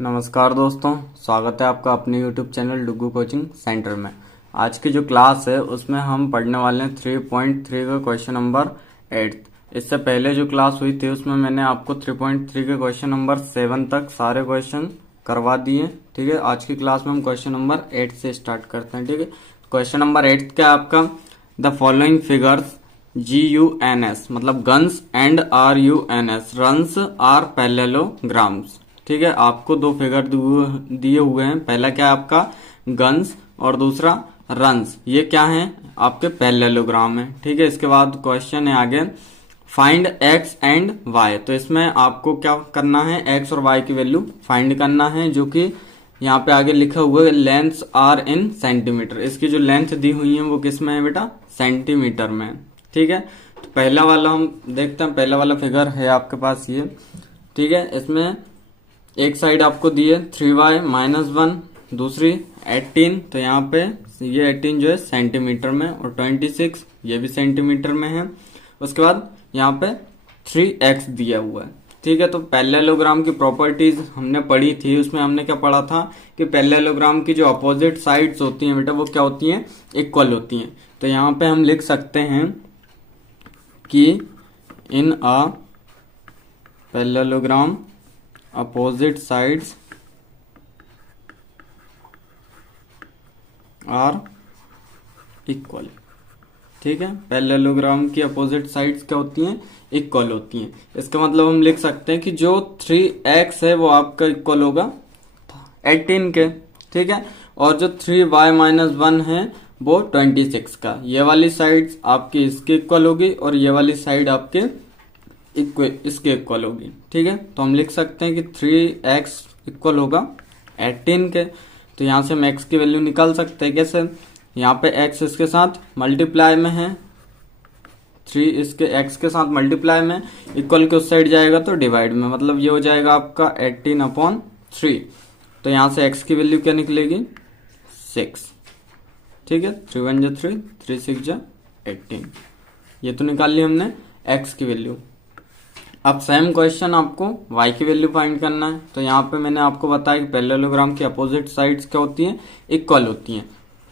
नमस्कार दोस्तों, स्वागत है आपका अपने YouTube चैनल डुगू कोचिंग सेंटर में। आज की जो क्लास है उसमें हम पढ़ने वाले हैं 3.3 का क्वेश्चन नंबर 8। इससे पहले जो क्लास हुई थी उसमें मैंने आपको 3.3 के क्वेश्चन नंबर 7 तक सारे क्वेश्चन करवा दिए। ठीक है, आज की क्लास में हम क्वेश्चन नंबर 8 से स्टार्ट करते हैं। ठीक है, क्वेश्चन नंबर 8 क्या है आपका, द फॉलोइंग फिगर्स GUNS मतलब guns and RUNS runs are parallelograms. ठीक है, आपको दो फिगर दिए हुए हैं। पहला क्या है आपका गन्स और दूसरा रन्स। ये क्या है आपके पैरेललोग्राम है। ठीक है, इसके बाद क्वेश्चन है आगे फाइंड x एंड y। तो इसमें आपको क्या करना है, x और y की वैल्यू फाइंड करना है, जो कि यहाँ पे आगे लिखा हुआ है लेंथ्स आर इन सेंटीमीटर। इसकी जो लेंथ दी हुई है वो किस में है बेटा, सेंटीमीटर में। ठीक है, तो पहला वाला हम देखते हैं। पहला वाला फिगर है आपके पास ये। ठीक है, इसमें एक साइड आपको दी है 3y-1, दूसरी 18। तो यहाँ पे ये 18 जो है सेंटीमीटर में और 26 ये भी सेंटीमीटर में है। उसके बाद यहाँ पे 3x दिया हुआ है। ठीक है, तो पैरेललोग्राम की प्रॉपर्टीज हमने पढ़ी थी। उसमें हमने क्या पढ़ा था कि पैरेललोग्राम की जो अपोजिट साइड्स होती हैं बेटा वो क्या होती हैं, इक्वल होती हैं। तो यहाँ पे हम लिख सकते हैं कि in a parallelogram opposite sides are equal। ठीक है, पैरेललोग्राम की अपोजिट साइड्स क्या होती हैं, इक्वल होती हैं। इसका मतलब हम लिख सकते हैं कि जो 3x है वो आपका इक्वल होगा 18 के। ठीक है, और जो 3y-1 है वो 26 का। ये वाली साइड्स आपकी इसके इक्वल होगी और ये वाली साइड आपके इसके इक्वल होगी। ठीक है, तो हम लिख सकते हैं कि 3x इक्वल होगा 18 के। तो यहाँ से हम x की वैल्यू निकाल सकते हैं। कैसे, यहाँ पे x इसके साथ मल्टीप्लाई में है, 3 इसके x के साथ मल्टीप्लाई में, इक्वल के उस साइड जाएगा तो डिवाइड में, मतलब ये हो जाएगा आपका 18/3। तो यहाँ से x की वैल्यू क्या निकलेगी, 6। ठीक है, 3 1 3, 3 6 18। ये तो निकाल ली हमने x की वैल्यू। अब सेम क्वेश्चन आपको y की वैल्यू फाइंड करना है। तो यहाँ पे मैंने आपको बताया कि पैरेललोग्राम की अपोजिट साइड्स क्या होती हैं, इक्वल होती हैं।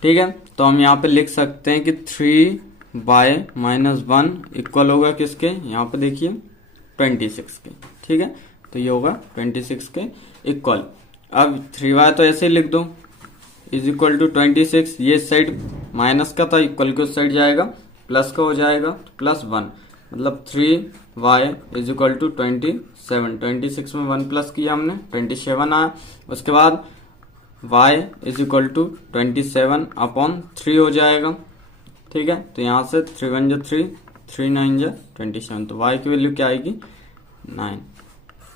ठीक है, तो हम यहाँ पे लिख सकते हैं कि 3y-1 इक्वल होगा किसके, यहाँ पे देखिए 26 के। ठीक है, तो ये होगा 26 के इक्वल। अब 3y तो ऐसे ही लिख दो इज इक्वल टू 26। ये साइड माइनस का था, इक्वल के उस साइड जाएगा प्लस का हो जाएगा, +1 मतलब 3y इज इक्वल टू 27। 26 में 1 प्लस किया हमने, 27 आया। उसके बाद y इज इक्वल टू 27/3 हो जाएगा। ठीक है, तो यहाँ से 3 1 3, 3 9 27। तो y की वैल्यू क्या आएगी, 9।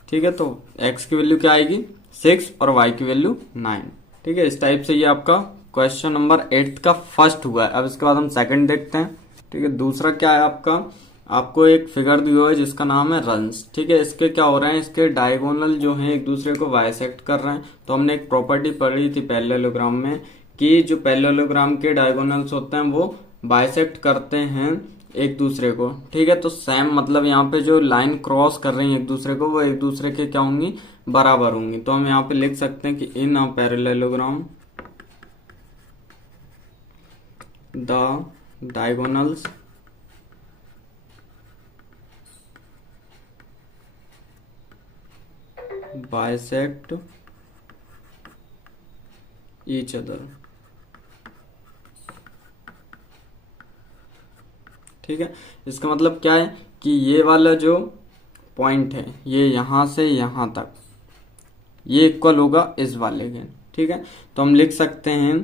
ठीक है, तो x की वैल्यू क्या आएगी, 6 और y की वैल्यू 9। ठीक है, इस टाइप से ये आपका क्वेश्चन नंबर 8 का फर्स्ट हुआ है। अब इसके बाद हम सेकंड देखते हैं। ठीक है, दूसरा क्या है आपका, आपको एक फिगर दी हुई है जिसका नाम है रन्स। ठीक है, इसके क्या हो रहे हैं, इसके डायगोनल जो हैं एक दूसरे को बाइसेक्ट कर रहे हैं। तो हमने एक प्रॉपर्टी पढ़ी थी पैरेललोग्राम में कि जो पैरेललोग्राम के डायगोनल्स होते हैं वो बाइसेक्ट करते हैं एक दूसरे को। ठीक है, तो सेम मतलब यहाँ पे जो लाइन क्रॉस कर रही है एक दूसरे को वो एक दूसरे के क्या होंगी, बराबर होंगी। तो हम यहाँ पे लिख सकते हैं कि in a parallelogram the diagonals bisect each other. ठीक है, इसका मतलब क्या है कि ये वाला जो पॉइंट है ये यहां से यहां तक ये इक्वल होगा इस वाले के। ठीक है, तो हम लिख सकते हैं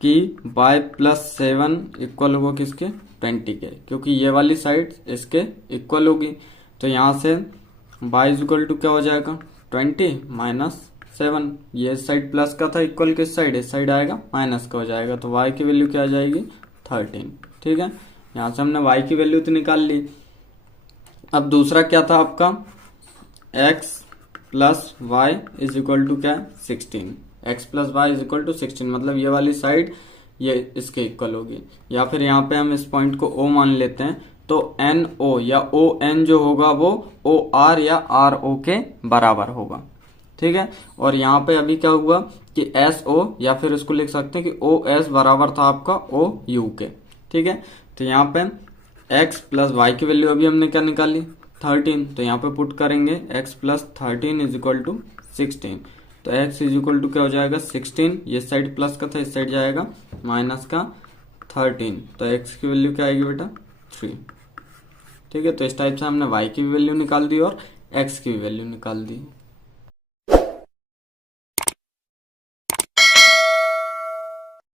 कि y+7 इक्वल होगा किसके, 20 के, क्योंकि ये वाली साइड इसके इक्वल होगी। तो यहां से y इज इक्वल टू क्या हो जाएगा, 20 - 7। ये साइड प्लस का था, इक्वल किस साइड, इस साइड आएगा माइनस का हो जाएगा। तो y की वैल्यू क्या आ जाएगी, 13। ठीक है, यहाँ से हमने y की वैल्यू तो निकाल ली। अब दूसरा क्या था आपका, x + y is equal to क्या, 16। x + y is equal to 16 मतलब ये वाली साइड ये इसके इक्वल होगी। या फिर यहाँ पे हम इस पॉइंट को O मान लेते हैं। तो NO या ON जो होगा वो OR या RO के बराबर होगा। ठीक है। और यहाँ पे अभी क्या हुआ कि एस ओ, या फिर इसको लिख सकते हैं कि ओ एस बराबर था आपका ओ यू के। ठीक है, तो यहाँ पे x प्लस वाई की वैल्यू अभी हमने क्या निकाली 13, तो यहाँ पे पुट करेंगे x plus 13 is equal to 16। तो x इज इक्वल टू क्या हो जाएगा 16, ये साइड प्लस का था, इस साइड जाएगा माइनस का 13, तो x की वैल्यू क्या आएगी बेटा 3। ठीक है, तो इस टाइप से हमने y की भी वैल्यू निकाल दी और x की भी वैल्यू निकाल दी।